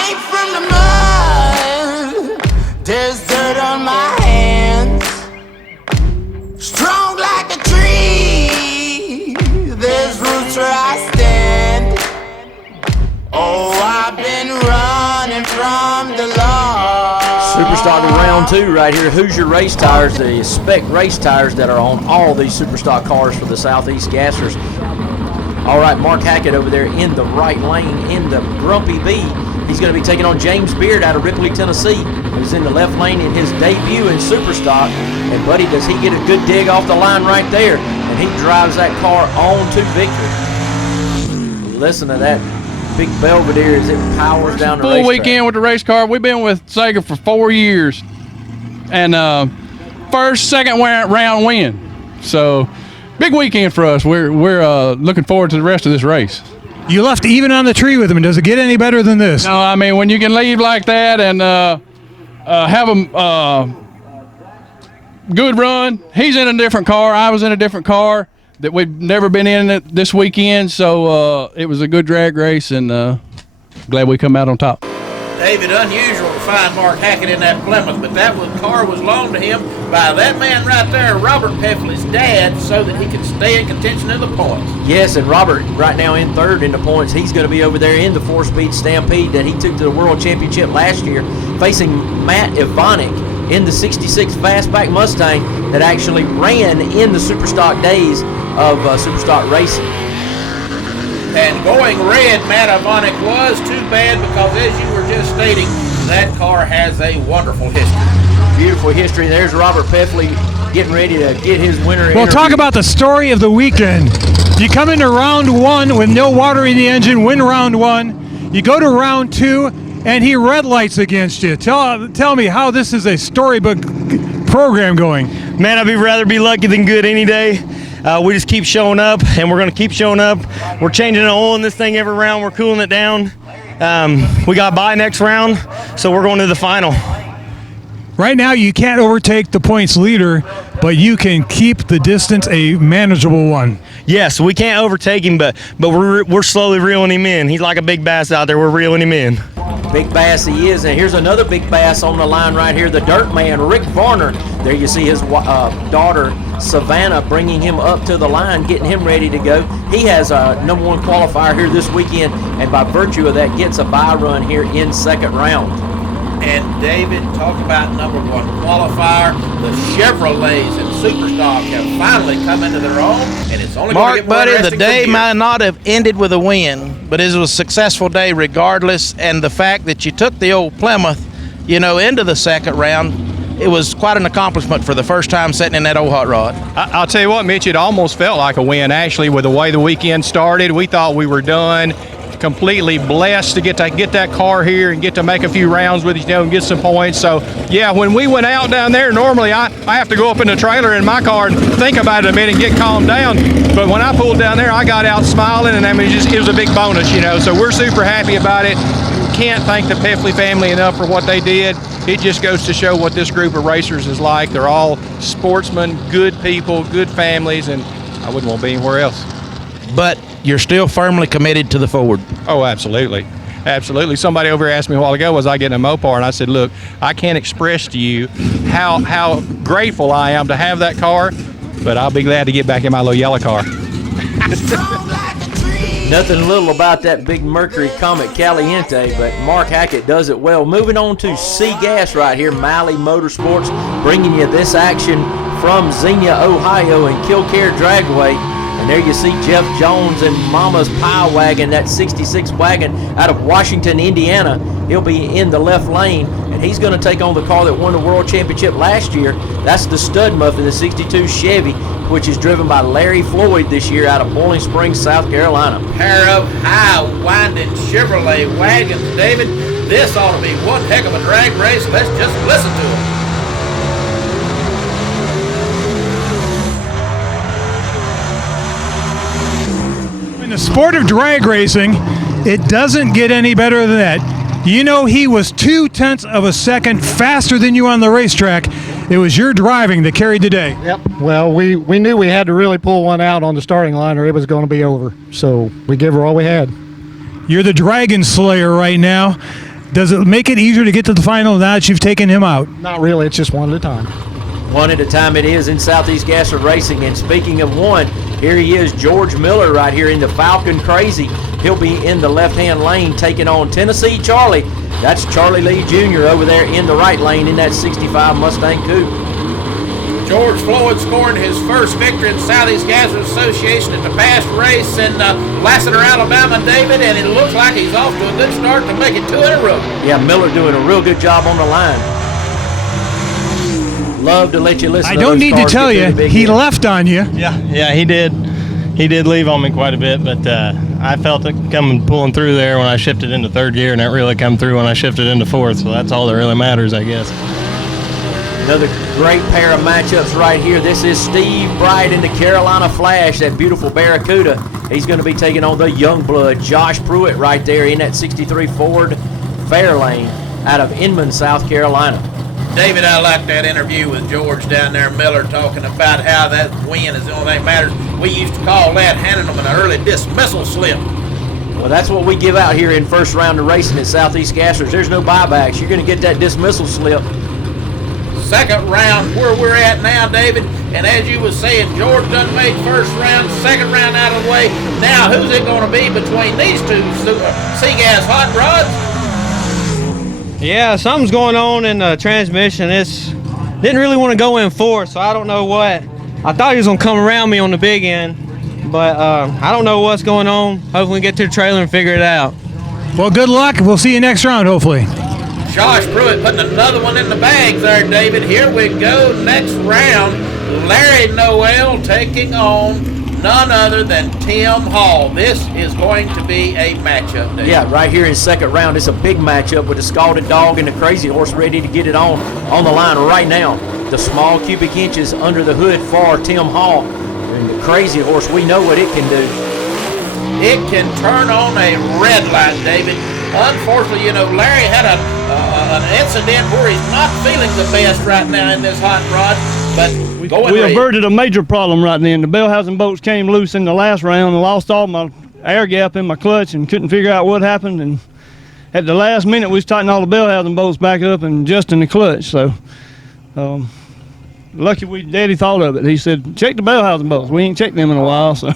came from the mud. There's dirt on my hands. Strong like a tree. There's roots where I stand. Oh, I've been running from the law. Superstock round 2 right here. Hoosier race tires, the spec race tires that are on all these Superstock cars for the Southeast Gassers. All right, Mark Hackett over there in the right lane in the Grumpy Bee. He's going to be taking on James Beard out of Ripley, Tennessee, who's in the left lane in his debut in Superstock. And, buddy, does he get a good dig off the line right there. And he drives that car on to victory. Listen to that big Belvedere as it powers down the racetrack. Full weekend with the race car. We've been with Sega for 4 years. And first, second round win. So, big weekend for us. We're looking forward to the rest of this race. You left even on the tree with him. Does it get any better than this? No, I mean, when you can leave like that and have a good run. He's in a different car. I was in a different car that we've never been in it this weekend. So it was a good drag race, and glad we come out on top. David, unusual to find Mark Hackett in that Plymouth, but that car was loaned to him by that man right there, Robert Peffley's dad, so that he could stay in contention in the points. Yes, and Robert right now in third in the points. He's going to be over there in the 4-speed Stampede that he took to the World Championship last year, facing Matt Ivanek in the 66 Fastback Mustang that actually ran in the Superstock days of Superstock racing. And going red, Matt Ivanek was too bad because, as you were just stating, that car has a wonderful history. Beautiful history. There's Robert Peffley getting ready to get his winner. Well, talk about the story of the weekend. You come into round 1 with no water in the engine, win round 1. You go to round 2, and he red lights against you. Tell me how this is a storybook program going. Man, I'd rather be lucky than good any day. We just keep showing up, and we're going to keep showing up. We're changing the oil in this thing every round. We're cooling it down. We got bye next round, so we're going to the final. Right now, you can't overtake the points leader, but you can keep the distance a manageable one. Yes, we can't overtake him, but we're slowly reeling him in. He's like a big bass out there. We're reeling him in. Big bass he is, and here's another big bass on the line right here, the dirt man, Rick Varner. There you see his daughter, Savannah, bringing him up to the line, getting him ready to go. He has a #1 qualifier here this weekend, and by virtue of that gets a bye run here in second round. And David, talk about #1 qualifier. The Chevrolets in Superstock have finally come into their own, and it's only going to get more buddy, the interesting day from here. might not have ended with a win, but it was a successful day regardless. And the fact that you took the old Plymouth, into the second round, it was quite an accomplishment for the first time sitting in that old hot rod. I'll tell you what, Mitch, it almost felt like a win, actually, with the way the weekend started. We thought we were done. Completely blessed to get that car here and get to make a few rounds with it, and get some points. So, yeah, when we went out down there, normally I have to go up in the trailer in my car and think about it a minute and get calmed down. But when I pulled down there, I got out smiling, and I mean, it was a big bonus, So we're super happy about it. Can't thank the Peffley family enough for what they did. It just goes to show what this group of racers is like. They're all sportsmen, good people, good families, and I wouldn't want to be anywhere else. But you're still firmly committed to the Ford. Oh, absolutely. Absolutely. Somebody over here asked me a while ago, was I getting a Mopar? And I said, look, I can't express to you how grateful I am to have that car, but I'll be glad to get back in my little yellow car. Nothing little about that big Mercury Comet Caliente, but Mark Hackett does it well. Moving on to C-Gas right here, Malley Motorsports, bringing you this action from Xenia, Ohio, and KilKare Dragway. And there you see Jeff Jones and Mama's Pie Wagon, that 66 wagon out of Washington, Indiana. He'll be in the left lane, and he's going to take on the car that won the World Championship last year. That's the Stud Muffin, the 62 Chevy, which is driven by Larry Floyd this year out of Boiling Springs, South Carolina. Pair of high-winding Chevrolet wagons, David. This ought to be one heck of a drag race. Let's just listen to them. In the sport of drag racing, it doesn't get any better than that. He was 0.2 of a second faster than you on the racetrack. It was your driving that carried the day. Yep. Well, we knew we had to really pull one out on the starting line or it was going to be over. So we gave her all we had. You're the Dragon Slayer right now. Does it make it easier to get to the final now that you've taken him out? Not really. It's just one at a time. One at a time it is in Southeast Gasser Racing. And speaking of one, here he is, George Miller, right here in the Falcon Crazy. He'll be in the left-hand lane taking on Tennessee Charlie. That's Charlie Lee Jr. over there in the right lane in that 65 Mustang Coupe. George Floyd scoring his first victory in Southeast Gasser Association at the past race in Lassiter, Alabama, David, and it looks like he's off to a good start to make it 2 in a row. Yeah, Miller doing a real good job on the line. Love to let you listen. I don't need to tell you, he left on you. Yeah, he did. He did leave on me quite a bit, but I felt it coming, pulling through there when I shifted into third gear, and that really come through when I shifted into fourth, so that's all that really matters, I guess. Another great pair of matchups right here. This is Steve Bright in the Carolina Flash, that beautiful Barracuda. He's going to be taking on the young blood, Josh Pruitt, right there in that 63 Ford Fairlane out of Inman, South Carolina. David, I like that interview with George down there, Miller, talking about how that win is the only thing that matters. We used to call that handing them an early dismissal slip. Well, that's what we give out here in first round of racing at Southeast Gassers. There's no buybacks. You're going to get that dismissal slip. Second round, where we're at now, David, and as you was saying, George done made first round, second round out of the way. Now, who's it going to be between these two Seagas hot rods? Yeah, something's going on in the transmission. Didn't really want to go in fourth, so I don't know what. I thought he was going to come around me on the big end, but I don't know what's going on. Hopefully we get to the trailer and figure it out. Well, good luck. We'll see you next round, hopefully. Josh Pruitt putting another one in the bag there, David. Here we go, next round. Larry Noel taking on none other than Tim Hall. This is going to be a matchup, David. Yeah, right here in second round, it's a big matchup with the Scalded Dog and the Crazy Horse ready to get it on the line right now. The small cubic inches under the hood for Tim Hall. And the Crazy Horse, we know what it can do. It can turn on a red light, David. Unfortunately, Larry had an incident where he's not feeling the best right now in this hot rod, but we averted a major problem right then. The bell housing bolts came loose in the last round and lost all my air gap in my clutch and couldn't figure out what happened. And at the last minute, we was tightening all the bell housing bolts back up and adjusting the clutch. So lucky Daddy thought of it. He said, check the bell housing bolts. We ain't checked them in a while. So.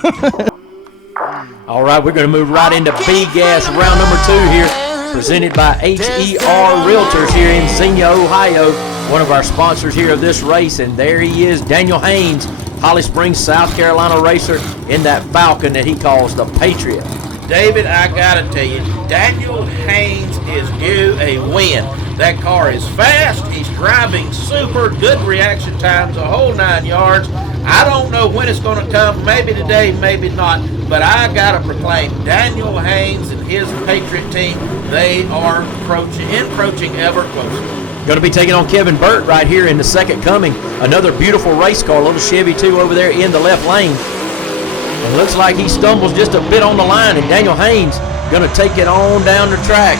All right, we're going to move right into B-Gas round number 2 here, presented by HER Realtors here in Xenia, Ohio, one of our sponsors here of this race. And there he is, Daniel Haynes, Holly Springs, South Carolina racer in that Falcon that he calls the Patriot. David, I got to tell you, Daniel Haynes is due a win. That car is fast. He's driving super, good reaction times, a whole 9 yards. I don't know when it's going to come, maybe today, maybe not, but I got to proclaim Daniel Haynes and his Patriot team, they are encroaching ever closer. Going to be taking on Kevin Burt right here in the second coming. Another beautiful race car, little Chevy 2 over there in the left lane. It looks like he stumbles just a bit on the line, and Daniel Haynes going to take it on down the track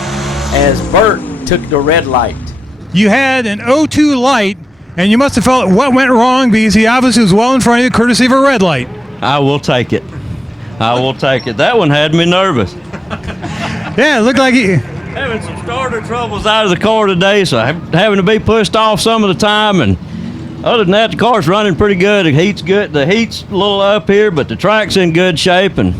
as Burt took the red light. You had an 02 light, and you must have felt what went wrong because he obviously was well in front of you, courtesy of a red light. I will take it. I will take it. That one had me nervous. Yeah, it looked like he... Having some starter troubles out of the car today, so I'm having to be pushed off some of the time, and other than that, the car's running pretty good. The heat's good. The heat's a little up here, but the track's in good shape, and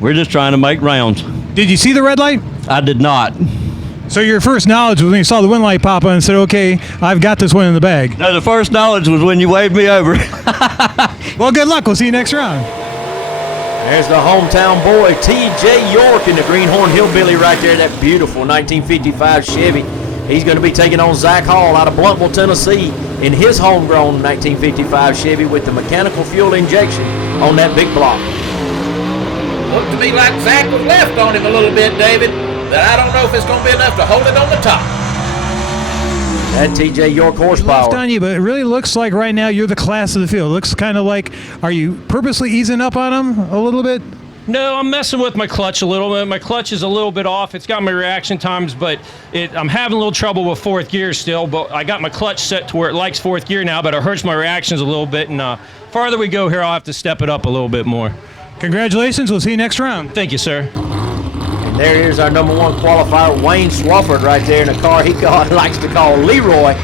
we're just trying to make rounds. Did you see the red light? I did not. So your first knowledge was when you saw the wind light pop on and said, okay, I've got this one in the bag. No, the first knowledge was when you waved me over. Well, good luck. We'll see you next round. There's the hometown boy, T.J. York in the Greenhorn Hillbilly right there, that beautiful 1955 Chevy. He's going to be taking on Zach Hall out of Bluntville, Tennessee in his homegrown 1955 Chevy with the mechanical fuel injection on that big block. Looked to me like Zach was left on him a little bit, David, but I don't know if it's going to be enough to hold it on the top. That T.J. York horsepower. Left on you, but it really looks like right now you're the class of the field. It looks kind of like, are you purposely easing up on him a little bit? No, I'm messing with my clutch a little bit. My clutch is a little bit off. It's got my reaction times, but I'm having a little trouble with fourth gear still, but I got my clutch set to where it likes fourth gear now, but it hurts my reactions a little bit, and farther we go here, I'll have to step it up a little bit more. Congratulations. We'll see you next round. Thank you, sir. There is our number 1 qualifier, Wayne Swafford, right there in a car he likes to call Leroy.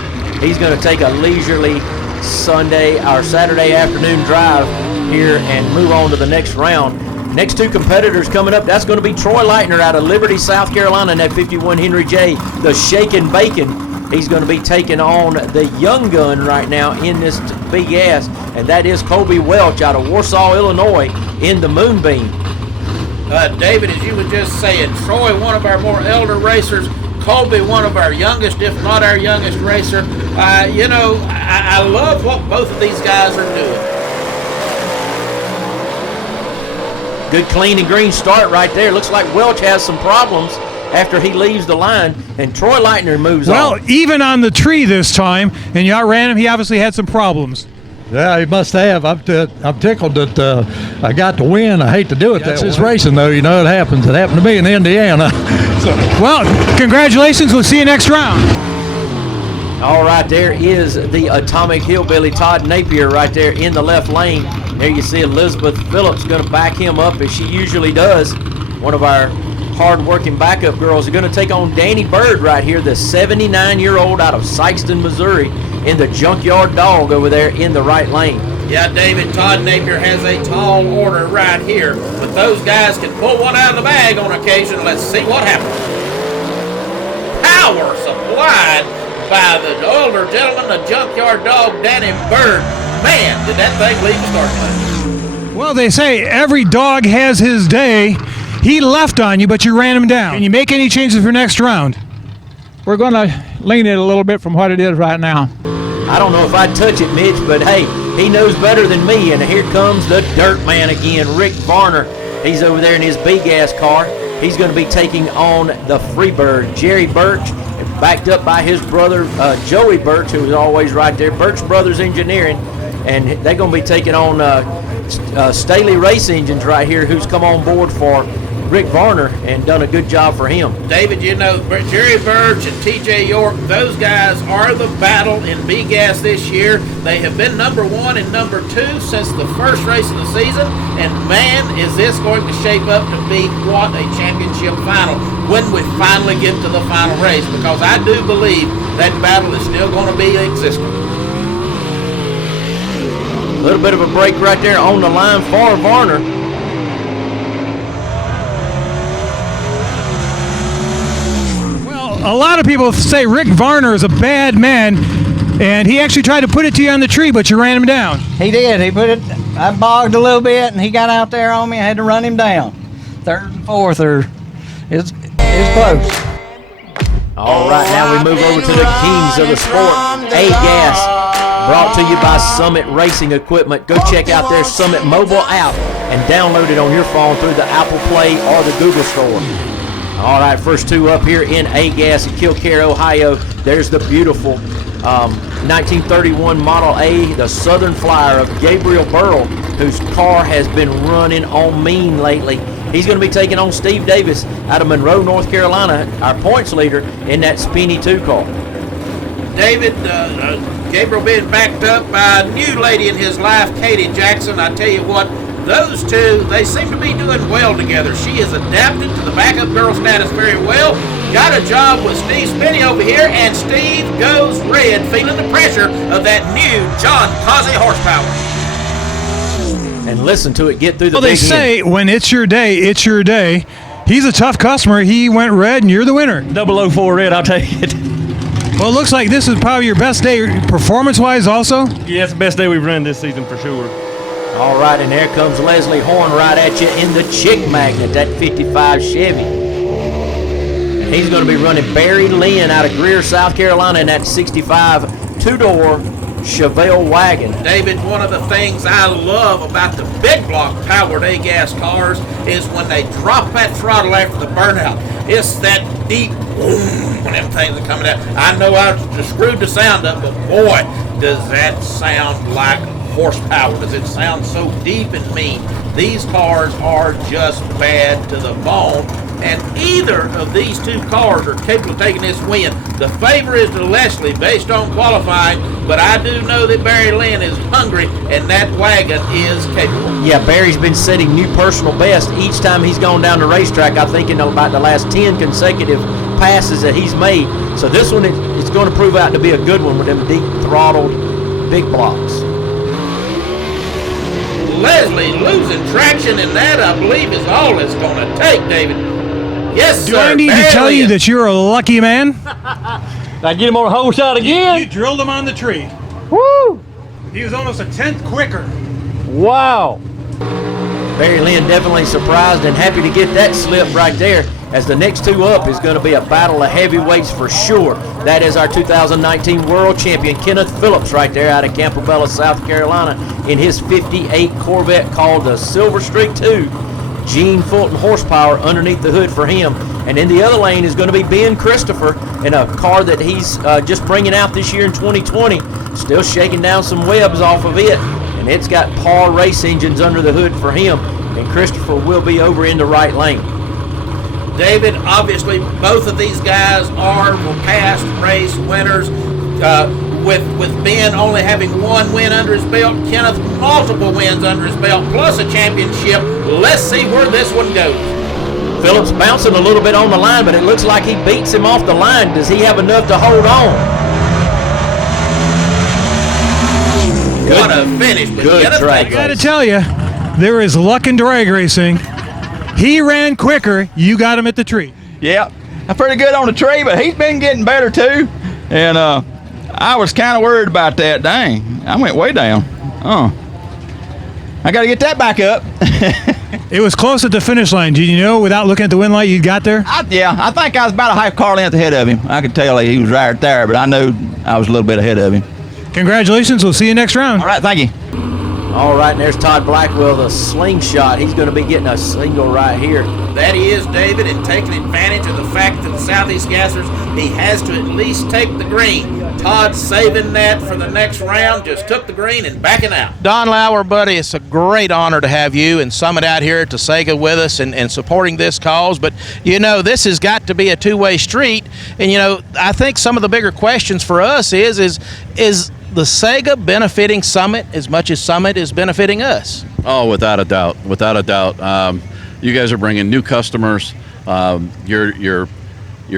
He's going to take a leisurely Saturday afternoon drive here and move on to the next round. Next 2 competitors coming up, that's going to be Troy Leitner out of Liberty, South Carolina, in that 51 Henry J, the Shakin' Bacon. He's going to be taking on the young gun right now in this big ass, and that is Colby Welch out of Warsaw, Illinois, in the Moonbeam. David, as you were just saying, Troy, one of our more elder racers, Colby, one of our youngest, if not our youngest racer. I love what both of these guys are doing. Good clean and green start right there. Looks like Welch has some problems after he leaves the line, and Troy Leitner moves on. Well, even on the tree this time, and you outran him, he obviously had some problems. Yeah, he must have. I'm tickled that I got to win. I hate to do it. That's his racing, though. You know, it happens. It happened to me in Indiana. Well, congratulations. We'll see you next round. All right, there is the Atomic Hillbilly, Todd Napier, right there in the left lane. There you see Elizabeth Phillips going to back him up as she usually does. One of our hard-working backup girls are going to take on Danny Bird right here, the 79-year-old out of Sykeston, Missouri, in the Junkyard Dog over there in the right lane. Yeah, David, Todd Napier has a tall order right here, but those guys can pull one out of the bag on occasion. Let's see what happens. Power supplied by the older gentleman, the Junkyard Dog, Danny Bird. Man, did that thing leave the start line. Well, they say every dog has his day. He left on you, but you ran him down. Can you make any changes for next round? We're going to lean it a little bit from what it is right now. I don't know if I'd touch it, Mitch, but hey, he knows better than me, and here comes the Dirt Man again, Rick Varner. He's over there in his big-ass car. He's going to be taking on the Freebird, Jerry Birch, backed up by his brother, Joey Birch, who was always right there, Birch Brothers Engineering, and they're going to be taking on Staley Race Engines right here, who's come on board for Rick Varner and done a good job for him. David, you know, Jerry Birch and TJ York, those guys are the battle in B-Gas this year. They have been number 1 and number 2 since the first race of the season, and man, is this going to shape up to be what a championship final when we finally get to the final race, because I do believe that battle is still going to be existing. A little bit of a break right there on the line for Varner. A lot of people say Rick Varner is a bad man, and he actually tried to put it to you on the tree, but you ran him down. He did. He put it, I bogged a little bit, and he got out there on me. I had to run him down. Third and fourth it's close. All right, now we move over to the kings of the sport, A-Gas, brought to you by Summit Racing Equipment. Go check out their Summit mobile app and download it on your phone through the Apple Play or the Google Store. All right, first 2 up here in A-Gas in KilKare, Ohio. There's the beautiful 1931 Model A, the Southern Flyer of Gabriel Burrell, whose car has been running on mean lately. He's going to be taking on Steve Davis out of Monroe, North Carolina, our points leader in that Spinny 2 car. David, Gabriel being backed up by a new lady in his life, Katie Jackson. I tell you what, those two, they seem to be doing well together. She has adapted to the backup girl status very well. Got a job with Steve Spinney over here, and Steve goes red, feeling the pressure of that new John Causey horsepower. And listen to it get through the Well, they say when it's your day, it's your day. He's a tough customer. He went red, and you're the winner. 004 red, I'll take it. Well, it looks like this is probably your best day performance-wise also. Yeah, it's the best day we've run this season for sure. All right, and there comes Leslie Horn right at you in the Chick Magnet, that 55 Chevy. And he's going to be running Barry Lynn out of Greer, South Carolina in that 65 two-door Chevelle wagon. David, one of the things I love about the big block powered A-Gas cars is when they drop that throttle after the burnout. It's that deep boom when them things are coming out. I know I just screwed the sound up, but boy, does that sound like horsepower. Does it sound so deep and mean? These cars are just bad to the bone. and either of these two cars are capable of taking this win. The favor is to Leslie based on qualifying, but I do know that Barry Lynn is hungry, and that wagon is capable. Yeah, Barry's been setting new personal best each time he's gone down the racetrack. I think in about the last 10 consecutive passes that he's made. So this one, it's going to prove out to be a good one with them deep throttled big blocks. Leslie losing traction, and that, I believe, is all it's going to take, David. Yes, Do sir. I need to tell you that you're a lucky man? I get him on the whole shot again. You drilled him on the tree. Woo! He was almost a tenth quicker. Wow. Barry Lynn definitely surprised and happy to get that slip right there, as the next two up is going to be a battle of heavyweights for sure. That is our 2019 world champion, Kenneth Phillips, right there out of Campobello, South Carolina, in his 58 Corvette called the Silver Streak 2. Gene Fulton horsepower underneath the hood for him. And in the other lane is going to be Ben Christopher in a car that he's just bringing out this year in 2020. Still shaking down some webs off of it. And it's got Par race engines under the hood for him. And Christopher will be over in the right lane. David, obviously, both of these guys were past race winners. With Ben only having one win under his belt, Kenneth multiple wins under his belt, plus a championship. Let's see where this one goes. Phillips bouncing a little bit on the line, but it looks like he beats him off the line. Does he have enough to hold on? What a finish. Good drag. I got to tell you, there is luck in drag racing. He ran quicker. You got him at the tree. Yeah, I'm pretty good on the tree, but he's been getting better too. And I was kind of worried about that. Dang, I went way down. I got to get that back up. It was close at the finish line. Did you know, without looking at the wind light, you got there? Yeah, I think I was about a half car length ahead of him. I could tell he was right there, but I knew I was a little bit ahead of him. Congratulations. We'll see you next round. All right, thank you. All right, and there's Todd Blackwell, the slingshot. He's going to be getting a single right here. That he is, David, and taking advantage of the fact that the Southeast Gassers, he has to at least take the green. Todd saving that for the next round, just took the green and backing out. Don Lauer, buddy, it's a great honor to have you and Summit out here at the Sega with us and supporting this cause. But, you know, this has got to be a two-way street. And, you know, I think some of the bigger questions for us is the Sega benefiting Summit as much as Summit is benefiting us? Oh, without a doubt. Without a doubt. You guys are bringing new customers. Your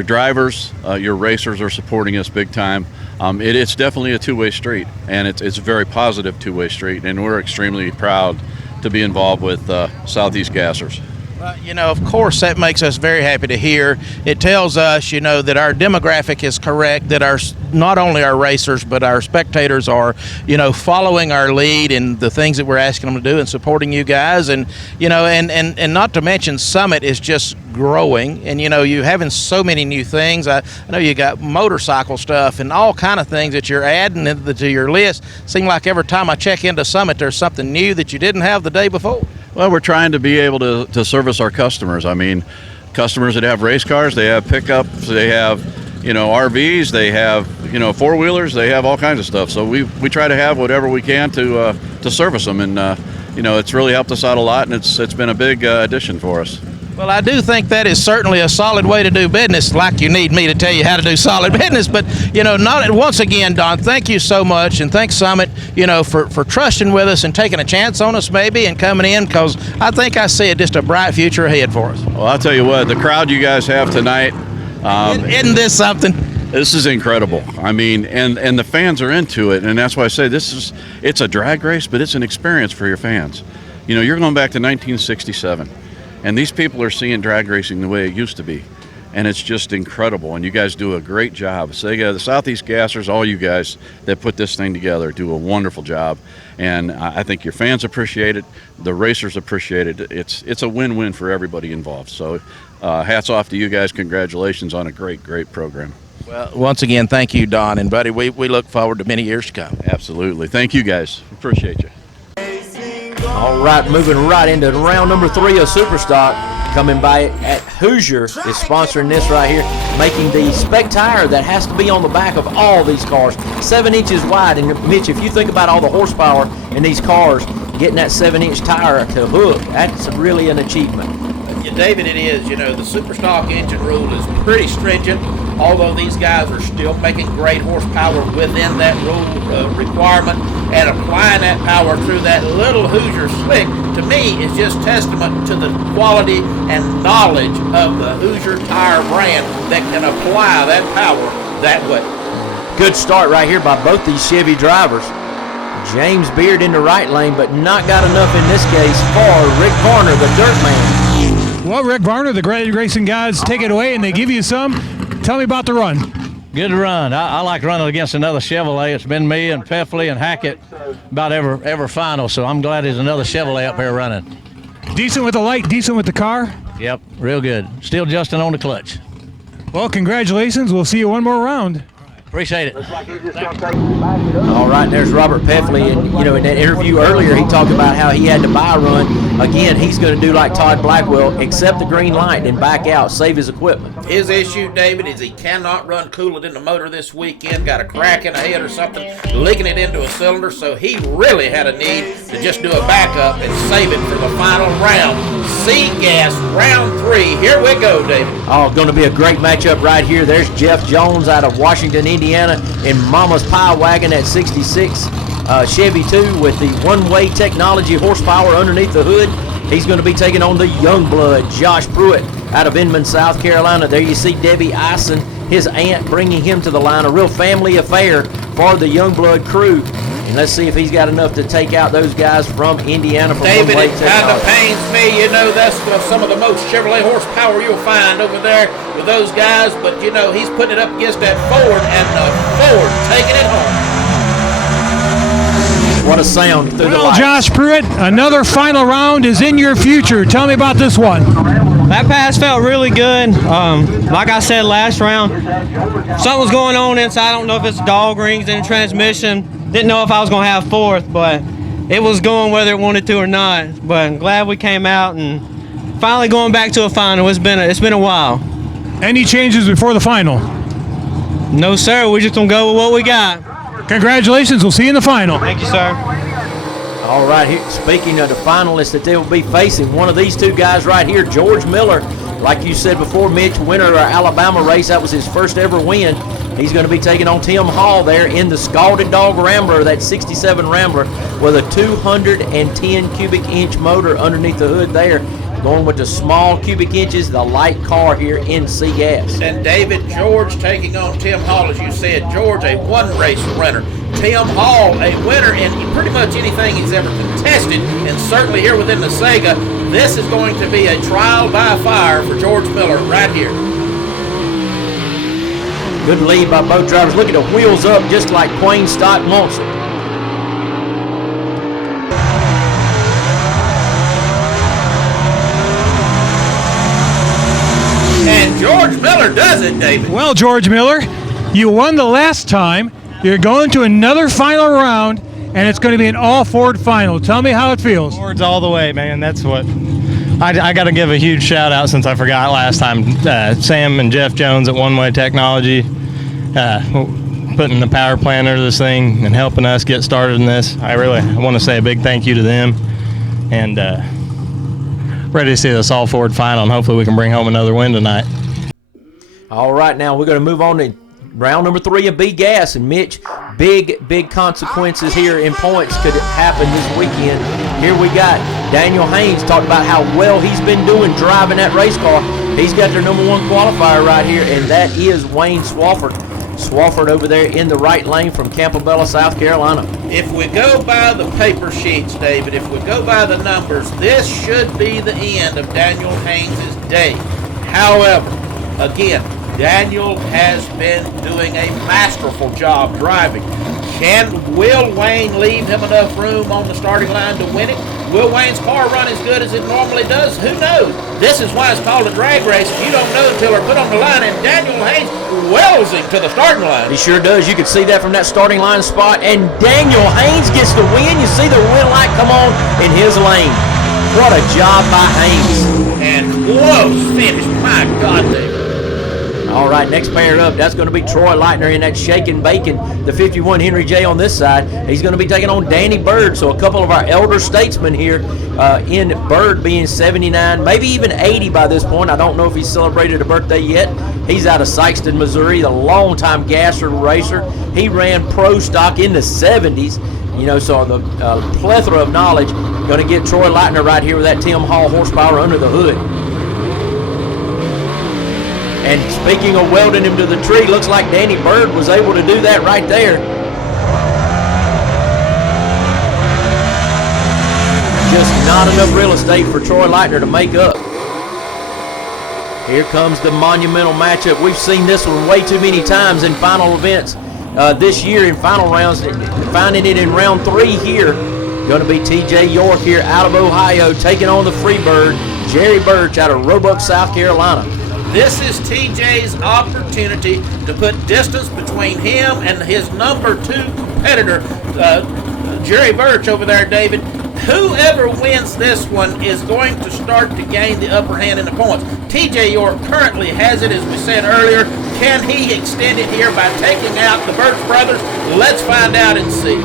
drivers, your racers are supporting us big time. It's definitely a two-way street, and it's a very positive two-way street, and we're extremely proud to be involved with Southeast Gassers. Well, you know, of course, that makes us very happy to hear. It tells us, you know, that our demographic is correct, that not only our racers, but our spectators are, you know, following our lead and the things that we're asking them to do and supporting you guys. And, you know, and not to mention Summit is just growing. And, you know, you having so many new things. I know you got motorcycle stuff and all kind of things that you're adding to your list. Seems like every time I check into Summit, there's something new that you didn't have the day before. Well, we're trying to be able to service our customers. I mean, customers that have race cars, they have pickups, they have, you know, RVs, they have, you know, four-wheelers, they have all kinds of stuff. So we try to have whatever we can to service them, and you know, it's really helped us out a lot, and it's been a big addition for us. Well, I do think that is certainly a solid way to do business, like you need me to tell you how to do solid business. But, you know, once again, Don, thank you so much, and thanks Summit, you know, for trusting with us and taking a chance on us maybe and coming in, because I think I see just a bright future ahead for us. Well, I'll tell you what, the crowd you guys have tonight. Isn't this something? This is incredible. I mean, and the fans are into it, and that's why I say it's a drag race, but it's an experience for your fans. You know, you're going back to 1967. And these people are seeing drag racing the way it used to be. And it's just incredible. And you guys do a great job. Sega, the Southeast Gassers, all you guys that put this thing together do a wonderful your And I think your fans appreciate it. The racers appreciate it. It's a win-win for everybody involved. So hats off to you guys. Congratulations on a great, great program. Well, once again, thank you, Don. And, buddy, we look forward to many years to come. Absolutely. Thank you, guys. Appreciate you. All right, moving right into round number 3 of Superstock. Coming by at Hoosier is sponsoring this right here, making the spec tire that has to be on the back of all these cars, 7 inches wide. And Mitch, if you think about all the horsepower in these cars, getting that 7-inch tire to hook, that's really an achievement. David, it is. You know, the Superstock engine rule is pretty stringent, although these guys are still making great horsepower within that rule requirement, and applying that power through that little Hoosier slick, to me, is just testament to the quality and knowledge of the Hoosier tire brand that can apply that power that way. Good start right here by both these Chevy drivers. James Beard in the right lane, but not got enough in this case for Rick Varner, the dirt man. Well, Rick Varner, the great racing guys, take it away, and they give you some. Tell me about the run. Good run. I like running against another Chevrolet. It's been me and Peffley and Hackett about every final, so I'm glad there's another Chevrolet up here running. Decent with the light, decent with the car? Yep, real good. Still adjusting on the clutch. Well, congratulations. We'll see you one more round. Appreciate it. All right, there's Robert Peffley, and you know, in that interview earlier, he talked about how he had to buy a run. Again, he's going to do like Todd Blackwell, accept the green light and back out, save his equipment. His issue, David, is he cannot run coolant in the motor this weekend. Got a crack in the head or something, leaking it into a cylinder, so he really had a need to just do a backup and save it for the final round. C-Gas round 3. Here we go, David. Oh, going to be a great matchup right here. There's Jeff Jones out of Washington, Indiana, in Mama's Pie Wagon at 66. Chevy 2 with the one-way technology horsepower underneath the hood. He's going to be taking on the young blood, Josh Pruitt, out of Inman, South Carolina. There you see Debbie Ison, his aunt, bringing him to the line. A real family affair for the young blood crew. And let's see if he's got enough to take out those guys from Indiana from David, one-way it kind of technology. pains me. You know, that's some of the most Chevrolet horsepower you'll find over there with those guys. But, you know, he's putting it up against that Ford, and the Ford taking it home. What a sound through the Well, lights. Josh Pruitt, another final round is in your future. Tell me about this one. That pass felt really good. Like I said last round, something was going on inside. I don't know if it's dog rings in the transmission. Didn't know if I was going to have fourth, but it was going whether it wanted to or not. But I'm glad we came out and finally going back to a final. It's been a while. Any changes before the final? No, sir. We're just going to go with what we got. Congratulations. We'll see you in the final. Thank you, sir. All right, here, speaking of the finalists that they will be facing, one of these two guys right here, George Miller, like you said before, Mitch, winner of our Alabama race. That was his first ever win. He's going to be taking on Tim Hall there in the Scalded Dog Rambler, that 67 Rambler, with a 210 cubic inch motor underneath the hood there. Going with the small cubic inches, the light car here in C-Gas. And David, George taking on Tim Hall, as you said. George, a one-race winner. Tim Hall, a winner in pretty much anything he's ever contested, and certainly here within the Sega. This is going to be a trial by fire for George Miller right here. Good lead by both drivers. Look at the wheels up just like Quayne Stott wants it. And George Miller does it, David. Well, George Miller, you won the last time. You're going to another final round, and it's going to be an all-Ford final. Tell me how it feels. Ford's all the way, man. That's what I got to give a huge shout out since I forgot last time. Sam and Jeff Jones at One Way Technology, putting the power plant under this thing and helping us get started in this. I want to say a big thank you to them, and ready to see this all Ford final, and hopefully we can bring home another win tonight. All right, now we're going to move on to round number 3 of B-Gas. And Mitch, big consequences here in points could happen this weekend. Here we got Daniel Haynes talking about how well he's been doing driving that race car. He's got their number 1 qualifier right here, and that is Wayne Swafford. Swafford over there in the right lane from Campobello, South Carolina. If we go by the paper sheets, David, if we go by the numbers, this should be the end of Daniel Haynes' day. However, again, Daniel has been doing a masterful job driving. Will Wayne leave him enough room on the starting line to win it? Will Wayne's car run as good as it normally does? Who knows? This is why it's called a drag race. You don't know until they're put on the line, and Daniel Haynes wells him to the starting line. He sure does. You can see that from that starting line spot, and Daniel Haynes gets the win. You see the win light come on in his lane. What a job by Haynes. And close finish. My God, David. All right, next pair up, that's going to be Troy Leitner in that Shakin' Bacon, the 51 Henry J on this side. He's going to be taking on Danny Bird, so a couple of our elder statesmen here in Bird being 79, maybe even 80 by this point. I don't know if he's celebrated a birthday yet. He's out of Sykeston, Missouri, the longtime gasser racer. He ran pro stock in the 70s, you know, so the plethora of knowledge. Going to get Troy Leitner right here with that Tim Hall horsepower under the hood. And speaking of welding him to the tree, looks like Danny Bird was able to do that right there. Just not enough real estate for Troy Leitner to make up. Here comes the monumental matchup. We've seen this one way too many times in final events this year in final rounds. Finding it in round 3 here. Going to be TJ York here out of Ohio taking on the Freebird, Jerry Birch out of Roebuck, South Carolina. This is TJ's opportunity to put distance between him and his number 2 competitor, Jerry Birch over there, David. Whoever wins this one is going to start to gain the upper hand in the points. TJ York currently has it, as we said earlier. Can he extend it here by taking out the Birch brothers? Let's find out and see.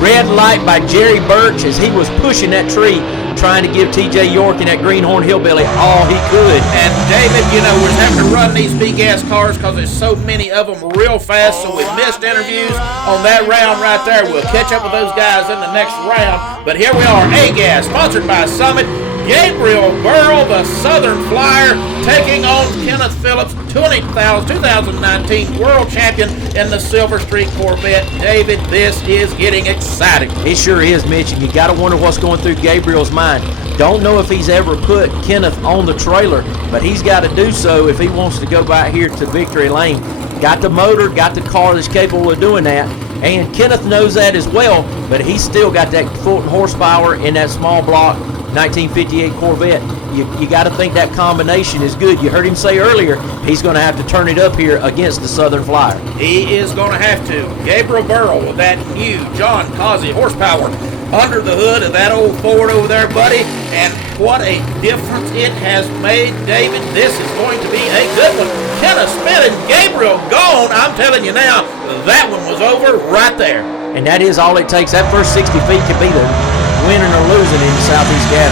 Red light by Jerry Birch as he was pushing that tree, trying to give TJ York and that Greenhorn Hillbilly all he could. And David, you know, we're having to run these big ass cars because there's so many of them real fast, so we missed interviews on that round right there. We'll catch up with those guys in the next round. But here we are, A-Gas, sponsored by Summit. Gabriel Burrell, the Southern Flyer, taking on Kenneth Phillips, 2019 World Champion in the Silver Streak Corvette. David, this is getting exciting. It sure is, Mitch, and you got to wonder what's going through Gabriel's mind. Don't know if he's ever put Kenneth on the trailer, but he's got to do so if he wants to go back here to Victory Lane. Got the motor, got the car that's capable of doing that, and Kenneth knows that as well, but he's still got that Fulton horsepower in that small block 1958 Corvette. You got to think that combination is good. You heard him say earlier he's going to have to turn it up here against the Southern Flyer. He is going to have to. Gabriel Burrell with that new John Causey horsepower under the hood of that old Ford over there, buddy. And what a difference it has made, David. This is going to be a good one. Kenneth Smith and Gabriel gone. I'm telling you now, that one was over right there. And that is all it takes. That first 60 feet could be the winning or losing in Southeast Gas.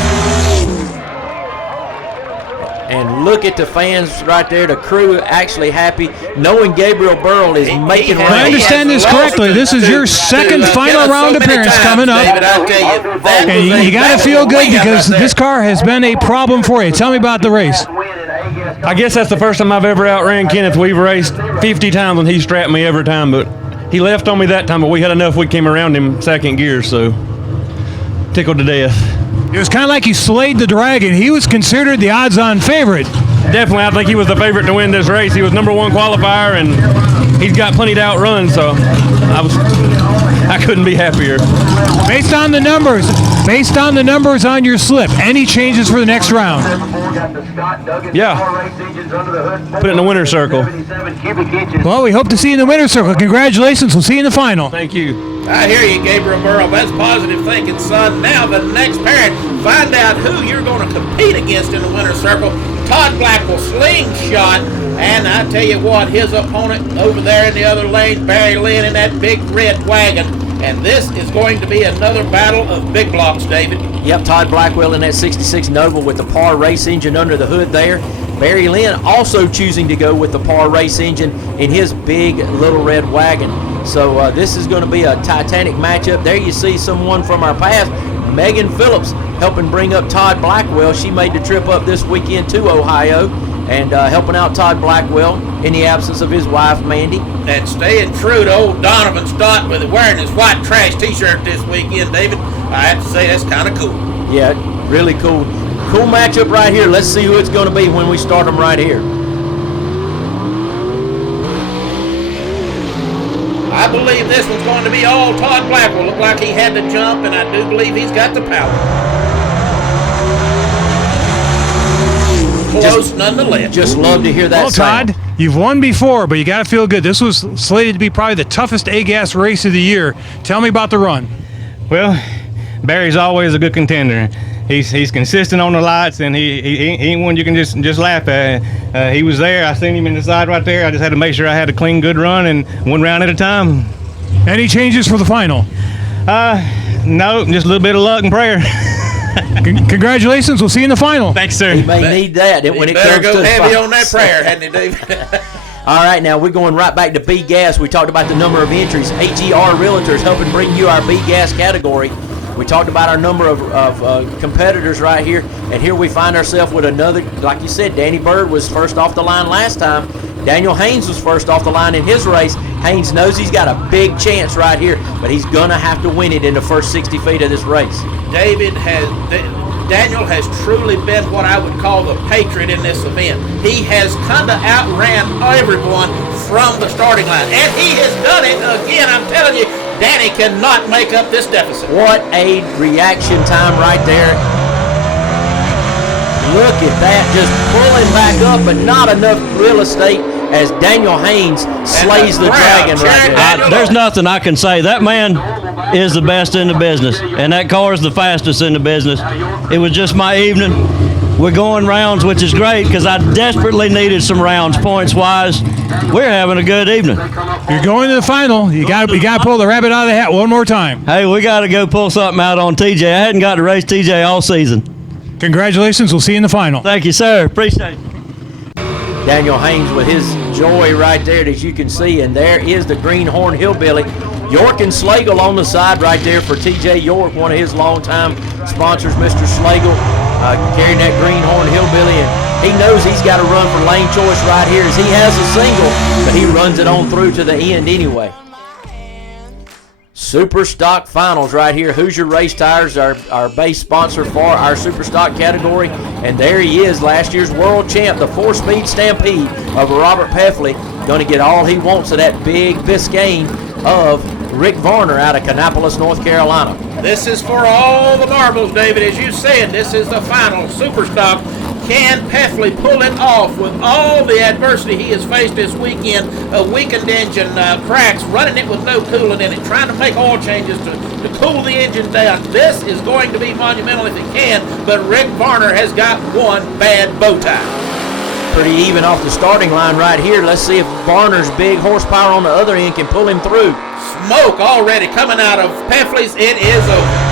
And look at the fans right there, the crew actually happy, knowing Gabriel Burrell is making If I understand this correctly, this is your second final round appearance coming up. And you got to feel good because this car has been a problem for you. Tell me about the race. I guess that's the first time I've ever outran Kenneth. We've raced 50 times and he strapped me every time, but he left on me that time, but we had enough. We came around him second gear, so tickled to death. It was kind of like you slayed the dragon. He was considered the odds-on favorite. Definitely, I think he was the favorite to win this race. He was number 1 qualifier, and he's got plenty to outrun, so I couldn't be happier. Based on the numbers on your slip, any changes for the next round? Yeah. Put it in the winner's circle. Well, we hope to see you in the winner's circle. Congratulations. We'll see you in the final. Thank you. I hear you, Gabriel Burrell. That's positive thinking, son. Now the next parent, find out who you're going to compete against in the winner's circle. Todd Blackwell, slingshot. And I tell you what, his opponent over there in the other lane, Barry Lynn in that big red wagon. And this is going to be another battle of big blocks, David. Yep, Todd Blackwell in that 66 Nova with the Par race engine under the hood there. Barry Lynn also choosing to go with the Par race engine in his big little red wagon. So this is going to be a Titanic matchup. There you see someone from our past, Megan Phillips, helping bring up Todd Blackwell. She made the trip up this weekend to Ohio and helping out Todd Blackwell in the absence of his wife, Mandy. And staying true to old Donovan Stott with wearing his white trash t-shirt this weekend, David. I have to say that's kind of cool. Yeah, really cool. Cool matchup right here. Let's see who it's going to be when we start them right here. I believe this one's going to be all Todd Blackwell. Looked like he had to jump, and I do believe he's got the power. Close nonetheless. Just love to hear that well, sound. Todd, you've won before, but you got to feel good. This was slated to be probably the toughest A-Gas race of the year. Tell me about the run. Well, Barry's always a good contender. He's consistent on the lights, and he ain't one you can just laugh at. He was there. I seen him in the side right there. I just had to make sure I had a clean, good run, and one round at a time. Any changes for the final? No, just a little bit of luck and prayer. Congratulations. We'll see you in the final. Thanks, sir. He may need that when it better comes go to the heavy final. on that prayer, hadn't he, David? All right, now we're going right back to B-Gas. We talked about the number of entries. AGR Realtors helping bring you our B-Gas category. We talked about our number of competitors right here, and here we find ourselves with another, like you said, Danny Bird was first off the line last time. Daniel Haynes was first off the line in his race. Haynes knows he's got a big chance right here, but he's going to have to win it in the first 60 feet of this race. Daniel has truly been what I would call the patriot in this event. He has kind of outran everyone from the starting line, and he has done it again. I'm telling you, Danny cannot make up this deficit. What a reaction time right there. Look at that, just pulling back up, but not enough real estate as Daniel Haynes slays the dragon right there. There's nothing I can say. That man is the best in the business, and that car is the fastest in the business. It was just my evening. We're going rounds, which is great because I desperately needed some rounds points-wise. We're having a good evening. You're going to the final. You got to pull the rabbit out of the hat one more time. Hey, we got to go pull something out on TJ. I hadn't got to race TJ all season. Congratulations. We'll see you in the final. Thank you, sir. Appreciate it. Daniel Haynes with his joy right there, as you can see, and there is the Greenhorn Hillbilly. York and Slagle on the side right there for TJ York, one of his longtime sponsors, Mr. Slagle, carrying that Greenhorn Hillbilly, and he knows he's got to run for lane choice right here as he has a single, but he runs it on through to the end anyway. Superstock finals right here. Hoosier Race Tires, our base sponsor for our Superstock category. And there he is, last year's world champ, the 4-speed Stampede of Robert Peffley. Going to get all he wants of that big Biscayne of Rick Varner out of Kannapolis, North Carolina. This is for all the marbles, David. As you said, this is the final Superstock. Can Peffley pull it off with all the adversity he has faced this weekend? A weakened engine, cracks, running it with no coolant in it, trying to make oil changes to cool the engine down. This is going to be monumental if it can, but Rick Varner has got one bad bow tie. Pretty even off the starting line right here. Let's see if Varner's big horsepower on the other end can pull him through. Smoke already coming out of Peffley's. It is over.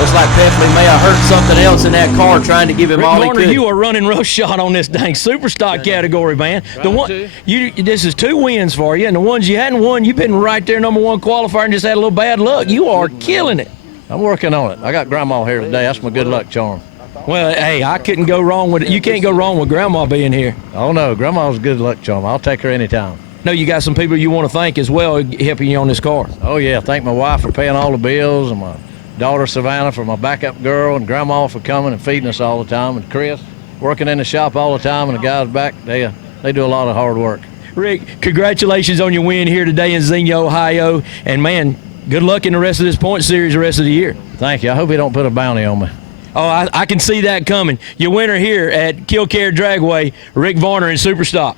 Looks like Peffley may have hurt something else in that car trying to give him Rick all Varner, he could. you are running roughshod on this dang Superstock category, man. The one, this is 2 wins for you, and the ones you hadn't won, you've been right there, number 1 qualifier, and just had a little bad luck. You are killing it. I'm working on it. I got Grandma here today. That's my good luck charm. Well, hey, I couldn't go wrong with it. You can't go wrong with Grandma being here. Oh, no. Grandma's a good luck charm. I'll take her anytime. No, you got some people you want to thank as well helping you on this car. Oh, yeah. Thank my wife for paying all the bills, and my daughter Savannah for my backup girl, and Grandma for coming and feeding us all the time, and Chris working in the shop all the time, and the guys back, they do a lot of hard work. Rick, congratulations on your win here today in Xenia, Ohio, and man, good luck in the rest of this point series the rest of the year. Thank you. I hope he don't put a bounty on me. Oh, I can see that coming. Your winner here at KilKare Dragway, Rick Varner in Superstock.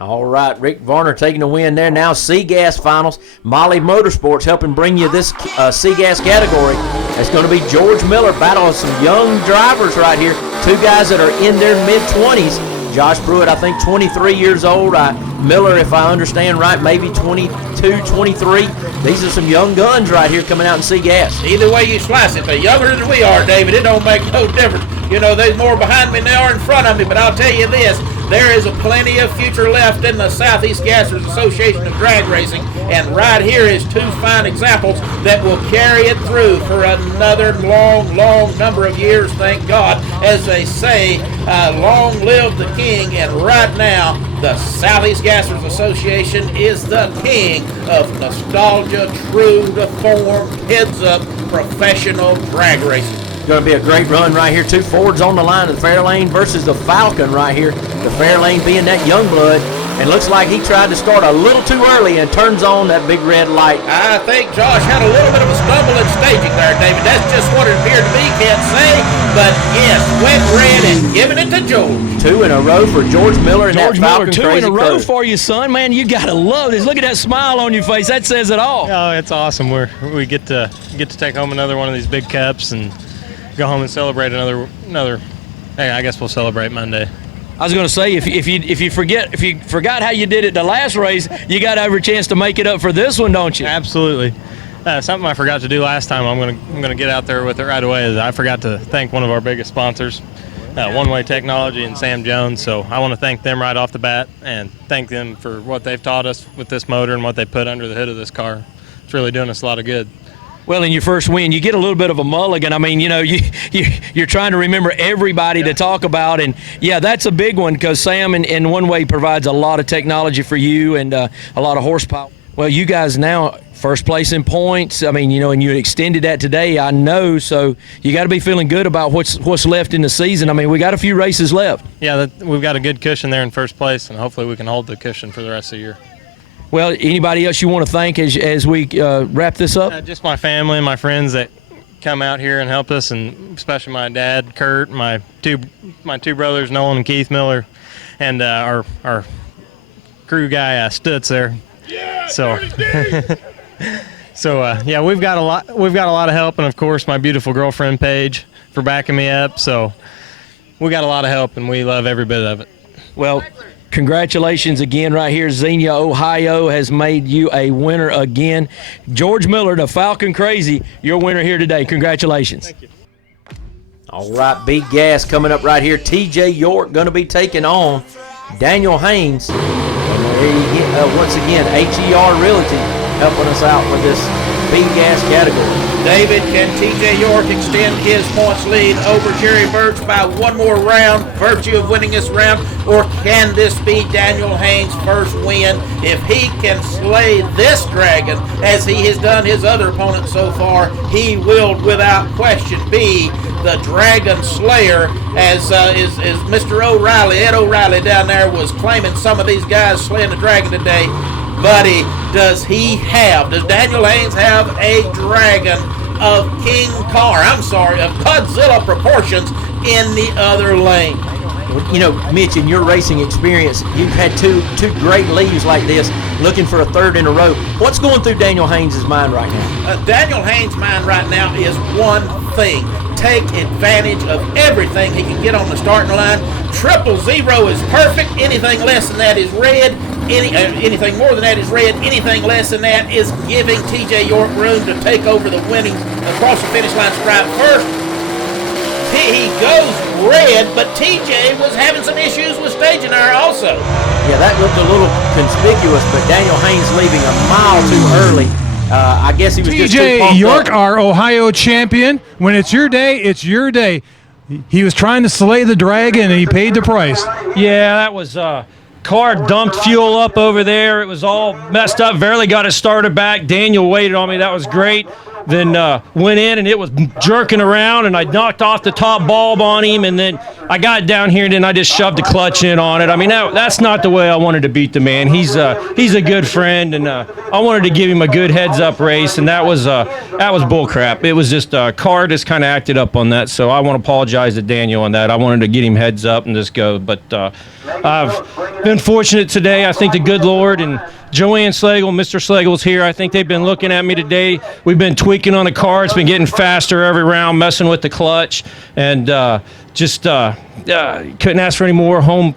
All right, Rick Varner taking the win there. Now C-Gas finals. Molly Motorsports helping bring you this C-Gas category. It's going to be George Miller battling some young drivers right here. 2 guys that are in their mid-20s. Josh Pruitt, I think 23 years old. Miller, if I understand right, maybe 22, 23. These are some young guns right here coming out in C-Gas. Either way you slice it, the younger than we are, David, it don't make no difference. You know, there's more behind me than they are in front of me, but I'll tell you this, there is a plenty of future left in the Southeast Gassers Association of Drag Racing, and right here is 2 fine examples that will carry it through for another long, long number of years, thank God. As they say, long live the king, and right now, the Southeast Gassers Association is the king of nostalgia, true to form, heads-up, professional drag racing. Going to be a great run right here. 2 Fords on the line, the Fairlane versus the Falcon right here. The Fairlane being that young blood. and looks like he tried to start a little too early and turns on that big red light. I think Josh had a little bit of a stumble in staging there, David. That's just what it appeared to be, can't say. But yes, went red and giving it to George. 2 in a row for George Miller and George that Falcon Miller, 2 in a row crew. for you, son. Man, you got to love this. Look at that smile on your face. That says it all. Oh, it's awesome. We get to take home another one of these big cups and go home and celebrate another. Hey, I guess we'll celebrate Monday. I was going to say, if you forgot how you did it the last race, you got to have a chance to make it up for this one, don't you? Absolutely. Something I forgot to do last time. I'm gonna get out there with it right away. Is I forgot to thank one of our biggest sponsors, One Way Technology and Sam Jones. So I want to thank them right off the bat and thank them for what they've taught us with this motor and what they put under the hood of this car. It's really doing us a lot of good. Well, in your first win, you get a little bit of a mulligan. I mean, you're trying to remember everybody to talk about, and yeah, that's a big one because Sam in One Way provides a lot of technology for you and a lot of horsepower. Well, you guys now first place in points. I mean, and you extended that today, I know. So you got to be feeling good about what's left in the season. I mean, we got a few races left. Yeah, we've got a good cushion there in first place, and hopefully we can hold the cushion for the rest of the year. Well, anybody else you want to thank as we wrap this up? Just my family and my friends that come out here and help us, and especially my dad, Kurt, my two brothers, Nolan and Keith Miller, and our crew guy, Stutz there. Yeah. So, yeah, we've got a lot of help, and of course my beautiful girlfriend Paige for backing me up. So we got a lot of help, and we love every bit of it. Well, congratulations again right here. Xenia, Ohio has made you a winner again. George Miller, the Falcon Crazy, your winner here today. Congratulations. Thank you. All right, big gas coming up right here. TJ York going to be taking on Daniel Haynes. Once again, HER Realty helping us out with this big gas category. David, can TJ York extend his points lead over Jerry Birch by one more round, virtue of winning this round, or can this be Daniel Haynes' first win? If he can slay this dragon, as he has done his other opponents so far, he will without question be the Dragon Slayer, as Mr. O'Reilly, Ed O'Reilly down there was claiming some of these guys slaying the dragon today. Buddy, does Daniel Haynes have a dragon of of Godzilla proportions in the other lane? Mitch, in your racing experience, you've had two great leaves like this, looking for a third in a row. What's going through Daniel Haynes' mind right now? Daniel Haynes' mind right now is one thing. Take advantage of everything he can get on the starting line. 000 is perfect. Anything less than that is red. Anything more than that is red. Anything less than that is giving TJ York room to take over the winning across the finish line stripe first. He goes red, but TJ was having some issues with staging there also. Yeah, that looked a little conspicuous, but Daniel Haynes leaving a mile too early. I guess he was just too pumped TJ York, up. our Ohio champion. When it's your day, it's your day. He was trying to slay the dragon, and he paid the price. Yeah, that was car dumped fuel up over there. It was all messed up. Barely got it started back. Daniel waited on me. That was great. Then went in, and it was jerking around, and I knocked off the top bulb on him, and then I got down here, and then I just shoved the clutch in on it. I mean, that's not the way I wanted to beat the man. He's a good friend, and I wanted to give him a good heads-up race, and that was bull crap. It was just car just kind of acted up on that, so I want to apologize to Daniel on that. I wanted to get him heads up and just go, but I've been fortunate today. I think the good Lord and Joanne Slagle, Mr. Slagle's here. I think they've been looking at me today. We've been tweaking on the car. It's been getting faster every round, messing with the clutch, and couldn't ask for any more home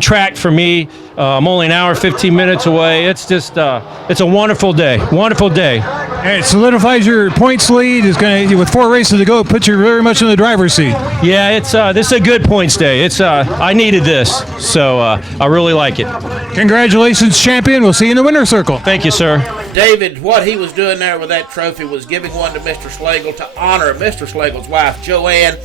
track for me. I'm only an hour, 15 minutes away. It's just it's a wonderful day. Wonderful day. And it solidifies your points lead. It's going to, with 4 races to go, it puts you very much in the driver's seat. Yeah, this is a good points day. I needed this, so I really like it. Congratulations, champion. We'll see you in the winner's circle. Thank you, sir. David, what he was doing there with that trophy was giving one to Mr. Slagle to honor Mr. Slagle's wife, Joanne.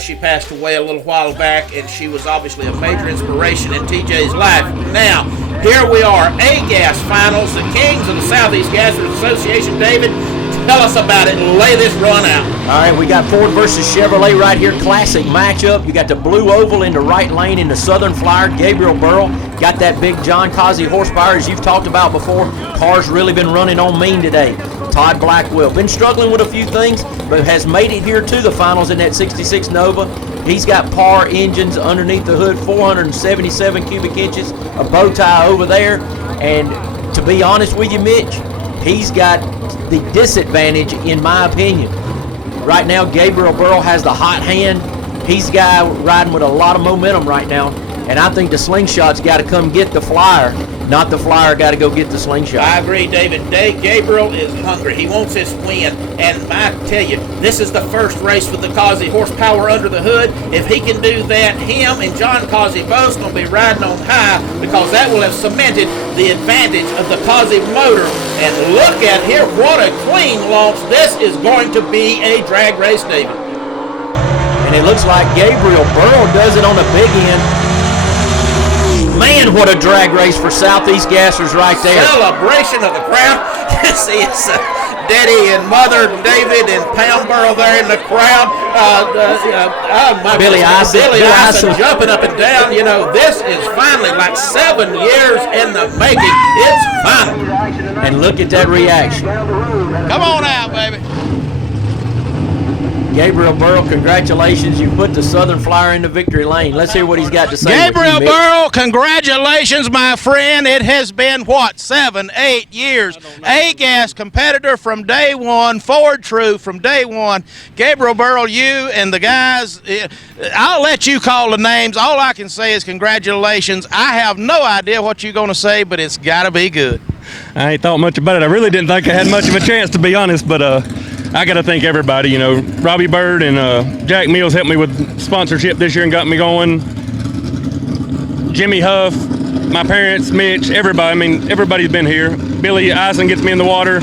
She passed away a little while back, and she was obviously a major inspiration in TJ's life. Now, here we are, A-Gas Finals, the Kings of the Southeast Gassers Association. David, Tell us about it and lay this run out. All right, we got Ford versus Chevrolet right here. Classic matchup. You got the blue oval into right lane in the Southern Flyer. Gabriel Burrow got that big John Causey horsepower, as you've talked about before. Car's really been running on mean today. Todd Blackwell been struggling with a few things, but has made it here to the finals in that 66 Nova. He's got par engines underneath the hood, 477 cubic inches, a bow tie over there. And to be honest with you, Mitch, he's got the disadvantage, in my opinion. Right now, Gabriel Burrow has the hot hand. He's a guy riding with a lot of momentum right now, and I think the slingshot's got to come get the Flyer, not the Flyer got to go get the slingshot. I agree, David. Gabriel is hungry. He wants his win. And I tell you, this is the first race with the Causey horsepower under the hood. If he can do that, him and John Causey both going to be riding on high, because that will have cemented the advantage of the Causey motor. And look at here, what a clean launch. This is going to be a drag race, David. And it looks like Gabriel Burrow does it on the big end. Man, what a drag race for Southeast Gassers right there. Celebration of the crowd. You see, it's Daddy and Mother David and Pound Burrow there in the crowd. Billy Ison jumping up and down. You know, this is finally like 7 years in the making. It's final. And look at that reaction. Come on out, baby. Gabriel Burrow, congratulations. You put the Southern Flyer into victory lane. Let's hear what he's got to say. Gabriel Burrow, congratulations, my friend. It has been, 7, 8 years. A-gas competitor from day one, Ford True from day one. Gabriel Burrow, you and the guys, I'll let you call the names. All I can say is congratulations. I have no idea what you're going to say, but it's got to be good. I ain't thought much about it. I really didn't think I had much of a chance, to be honest, but I got to thank everybody. You know, Robbie Bird and Jack Mills helped me with sponsorship this year and got me going. Jimmy Huff, my parents, Mitch, everybody. I mean, everybody's been here. Billy Ison gets me in the water.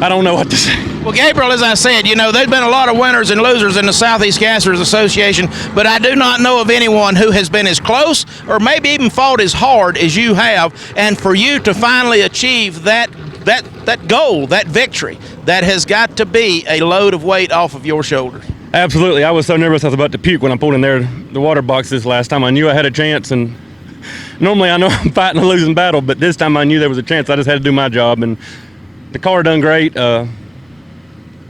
I don't know what to say. Well, Gabriel, as I said, you know, there's been a lot of winners and losers in the Southeast Gassers Association, but I do not know of anyone who has been as close or maybe even fought as hard as you have. And for you to finally achieve that goal, that victory, that has got to be a load of weight off of your shoulders. Absolutely. I was so nervous I was about to puke when I pulled in there the water box this last time. I knew I had a chance, and normally I know I'm fighting a losing battle, but this time I knew there was a chance. I just had to do my job, and the car done great. I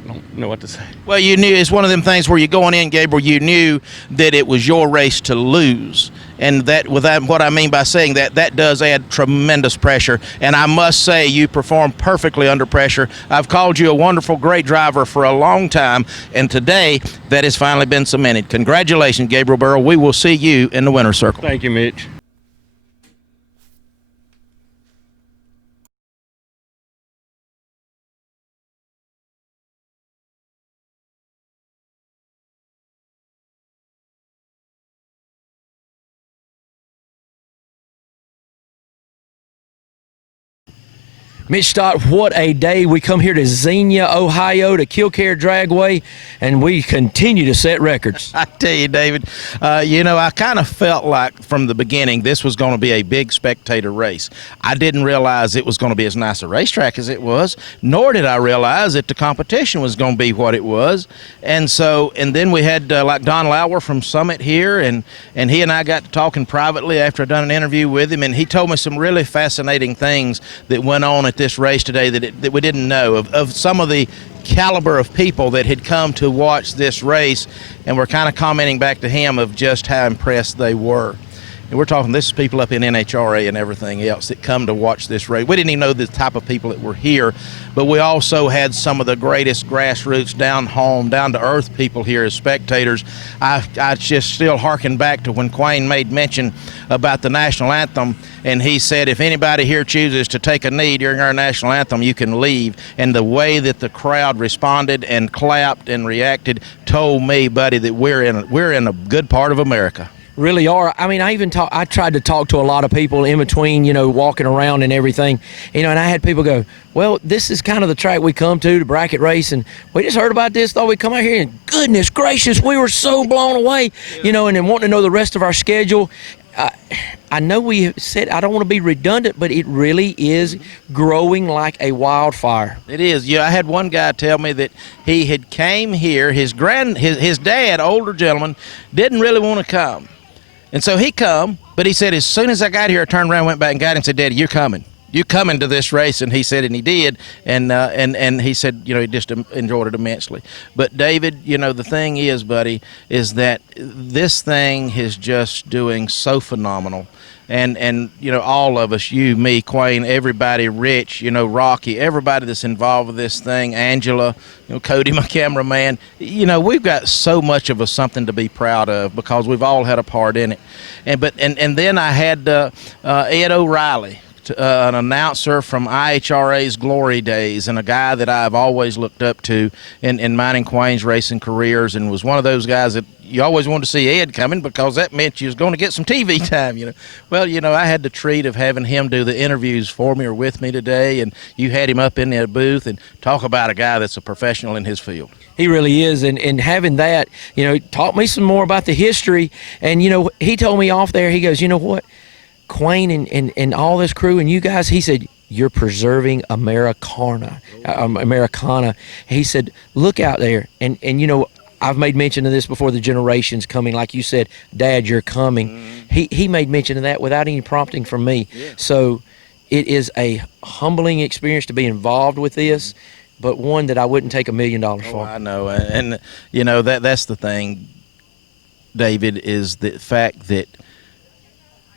don't know what to say. Well, you knew it's one of them things where you're going in, Gabriel, you knew that it was your race to lose. And that, what I mean by saying that, that does add tremendous pressure. And I must say, you performed perfectly under pressure. I've called you a wonderful, great driver for a long time, and today that has finally been cemented. Congratulations, Gabriel Burrow. We will see you in the winner's circle. Thank you, Mitch. Mitch Stott, what a day. We come here to Xenia, Ohio, to KilKare Dragway, and we continue to set records. I tell you, David, you know, I kind of felt like from the beginning this was going to be a big spectator race. I didn't realize it was going to be as nice a racetrack as it was, nor did I realize that the competition was going to be what it was. And then we had like Don Lauer from Summit here, and he and I got to talking privately after I'd done an interview with him, and he told me some really fascinating things that went on at this race today that we didn't know, of some of the caliber of people that had come to watch this race, and we're kind of commenting back to him of just how impressed they were. And we're talking, this is people up in NHRA and everything else that come to watch this race. We didn't even know the type of people that were here, but we also had some of the greatest grassroots, down home, down to earth people here as spectators. I just still harken back to when Quayne made mention about the national anthem, and he said, if anybody here chooses to take a knee during our national anthem, you can leave. And the way that the crowd responded and clapped and reacted told me, buddy, that we're in a good part of America. Really are. I mean, I tried to talk to a lot of people in between, you know, walking around and everything, you know, and I had people go, well, this is kind of the track we come to bracket race, and we just heard about this, thought we'd come out here, and goodness gracious, we were so blown away, you know, and then wanting to know the rest of our schedule. I know we have said, I don't want to be redundant, but it really is growing like a wildfire. It is. Yeah, I had one guy tell me that he had came here. His dad, older gentleman, didn't really want to come, and so he come. But he said as soon as I got here, I turned around, went back, and got him, and said, "Daddy, you're coming. You coming to this race?" And he said, and he did, and he said, he just enjoyed it immensely. But David, the thing is, buddy, is that this thing is just doing so phenomenal. And all of us, you, me, Quayne, everybody, Rich, Rocky, everybody that's involved with this thing, Angela, Cody, my cameraman, we've got so much of something to be proud of because we've all had a part in it. And then I had Ed O'Reilly, an announcer from IHRA's glory days, and a guy that I've always looked up to in mine and Quayne's racing careers, and was one of those guys that you always wanted to see Ed coming because that meant you was going to get some TV time, Well, I had the treat of having him do the interviews for me or with me today, and you had him up in that booth, and talk about a guy that's a professional in his field. He really is, and having that, taught me some more about the history, and, he told me off there, he goes, you know what, Quayne and all this crew and you guys, he said, you're preserving Americana. He said, look out there, and I've made mention of this before, the generations coming, like you said, Dad, you're coming. Mm-hmm. He made mention of that without any prompting from me. Yeah. So it is a humbling experience to be involved with this, but one that I wouldn't take $1 million for. I know, and that's the thing, David, is the fact that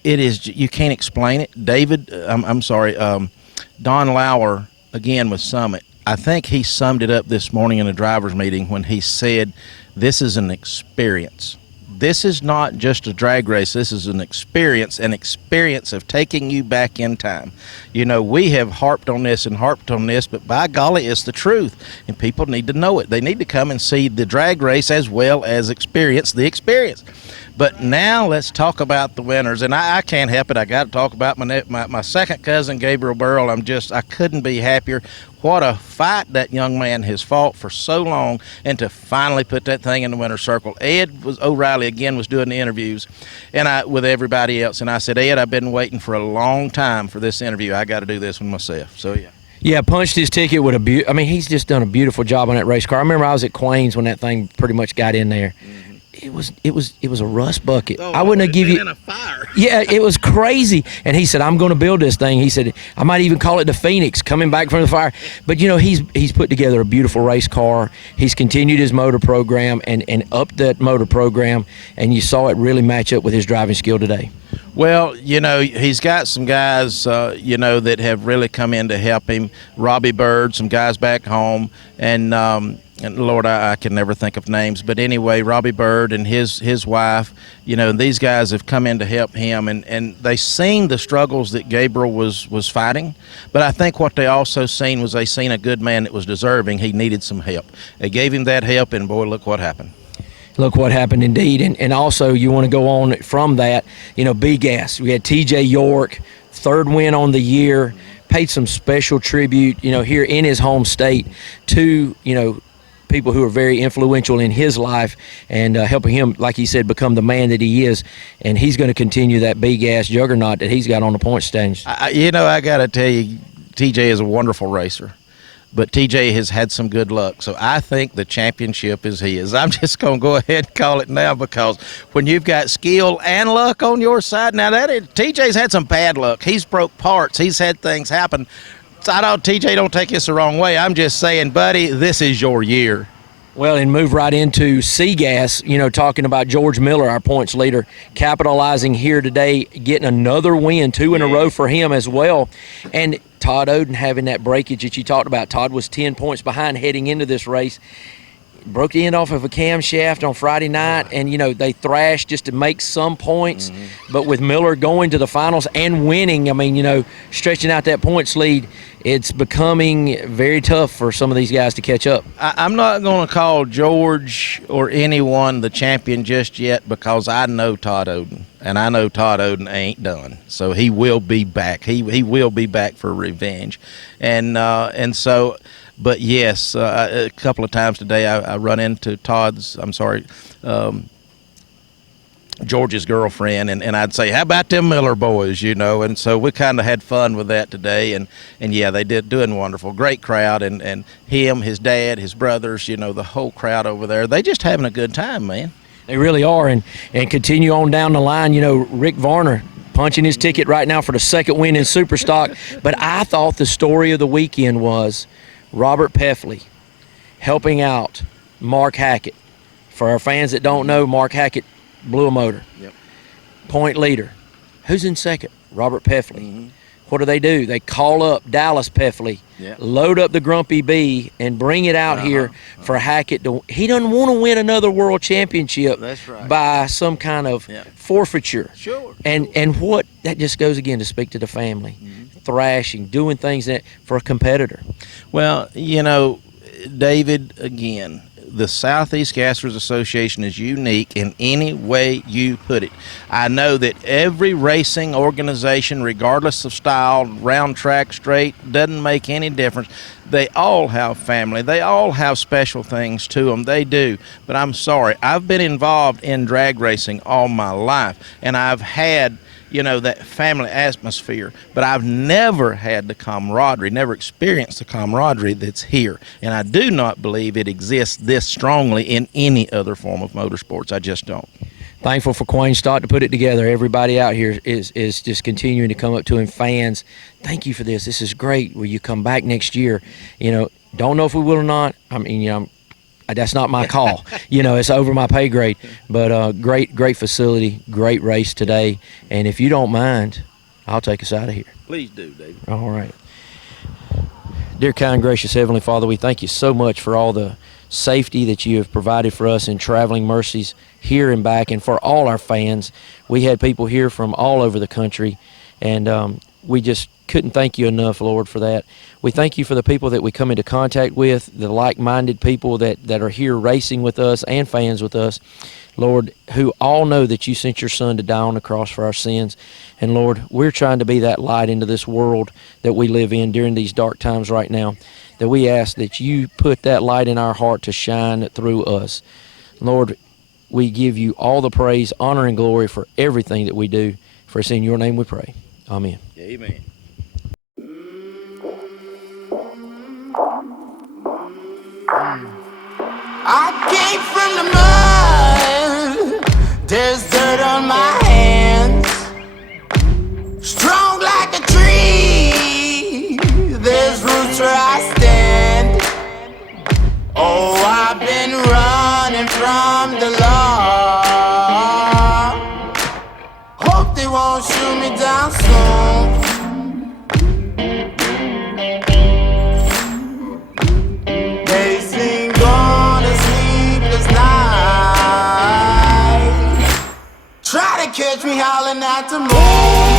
it is, you can't explain it. David, I'm sorry, Don Lauer, again with Summit, I think he summed it up this morning in a driver's meeting when he said, this is an experience. This is not just a drag race. This is an experience of taking you back in time. We have harped on this, but by golly, it's the truth. And people need to know it. They need to come and see the drag race as well as experience the experience. But now let's talk about the winners. And I can't help it. I got to talk about my second cousin, Gabriel Burrell. I couldn't be happier. What a fight that young man has fought for so long, and to finally put that thing in the winner's circle. O'Reilly again was doing the interviews, and with everybody else. And I said, Ed, I've been waiting for a long time for this interview. I got to do this one myself. So yeah. Yeah, punched his ticket with he's just done a beautiful job on that race car. I remember I was at Quayne's when that thing pretty much got in there. Mm-hmm. It was a rust bucket. I wouldn't have given you. In a fire. Yeah, it was crazy. And he said, "I'm going to build this thing." He said, "I might even call it the Phoenix, coming back from the fire." But he's put together a beautiful race car. He's continued his motor program and upped that motor program, and you saw it really match up with his driving skill today. Well, he's got some guys, that have really come in to help him. Robbie Bird, some guys back home, and Lord, I can never think of names. But anyway, Robbie Bird and his wife, these guys have come in to help him, and they seen the struggles that Gabriel was fighting. But I think what they also seen was they seen a good man that was deserving. He needed some help. They gave him that help, and boy, look what happened. Look what happened indeed. And also you want to go on from that, B-Gas. We had TJ York, third win on the year, paid some special tribute, here in his home state to, people who are very influential in his life and helping him, like he said, become the man that he is. And he's going to continue that B-Gas juggernaut that he's got on the point stands. I got to tell you, TJ is a wonderful racer. But TJ has had some good luck. So I think the championship is his. I'm just going to go ahead and call it now, because when you've got skill and luck on your side, now TJ's had some bad luck. He's broke parts. He's had things happen. So TJ, don't take this the wrong way. I'm just saying, buddy, this is your year. Well, and move right into C-Gas, talking about George Miller, our points leader, capitalizing here today, getting another win, 2 in a row for him as well. And Todd Oden having that breakage that you talked about. Todd was 10 points behind heading into this race. Broke the end off of a camshaft on Friday night, and, they thrashed just to make some points. Mm-hmm. But with Miller going to the finals and winning, stretching out that points lead, it's becoming very tough for some of these guys to catch up. I'm not going to call George or anyone the champion just yet, because I know Todd Oden, and I know Todd Oden ain't done. So he will be back. He will be back for revenge. And so... But yes, a couple of times today I run into George's girlfriend, and I'd say, how about them Miller boys, you know? And so we kind of had fun with that today, and yeah, they did doing wonderful. Great crowd, and him, his dad, his brothers, you know, the whole crowd over there, they just having a good time, man. They really are, and continue on down the line. You know, Rick Varner punching his ticket right now for the second win in Superstock. But I thought the story of the weekend was Robert Peffley helping out Mark Hackett. For our fans that don't know, Mark Hackett blew a motor. Yep. Point leader. Who's in second? Robert Peffley. What do? They call up Dallas Peffley, load up the Grumpy Bee, and bring it out here for Hackett. He doesn't want to win another world championship by some kind of forfeiture. Sure. And what that just goes again to speak to the family, thrashing, doing things that for a competitor. Well, you know, David, again, the Southeast Gassers Association is unique in any way you put it. I know that every racing organization, regardless of style, round track, straight, doesn't make any difference. They all have family. They all have special things to them. They do. But I'm sorry, I've been involved in drag racing all my life, and I've had, you know, that family atmosphere, but I've never had the camaraderie, never experienced the camaraderie that's here, and I do not believe it exists this strongly in any other form of motorsports. I just don't. Thankful for Quayne Stott to put it together. Everybody out here is just continuing to come up to him. Fans, thank you for this. This is great. Will you come back next year? You know, don't know if we will or not. I mean, you know, that's not my call. You know, it's over my pay grade. But great facility, great race today. And if you don't mind, I'll take us out of here. Please do, David. All right. Dear kind, gracious Heavenly Father, we thank you so much for all the safety that you have provided for us in traveling mercies here and back, and for all our fans. We had people here from all over the country, and we just couldn't thank you enough, Lord, for that. We thank you for the people that we come into contact with, the like-minded people that are here racing with us and fans with us, Lord, who all know that you sent your son to die on the cross for our sins. And Lord, we're trying to be that light into this world that we live in during these dark times right now, that we ask that you put that light in our heart to shine through us. Lord, we give you all the praise, honor, and glory for everything that we do. For it's in your name we pray. Amen. Amen. I came from the mud. There's dirt on my hands. Strong like a tree. There's roots where I stand. Oh, I've been running from the law. Hope they won't shoot me down soon. They sing on a sleepless night. Try to catch me howling at the moon.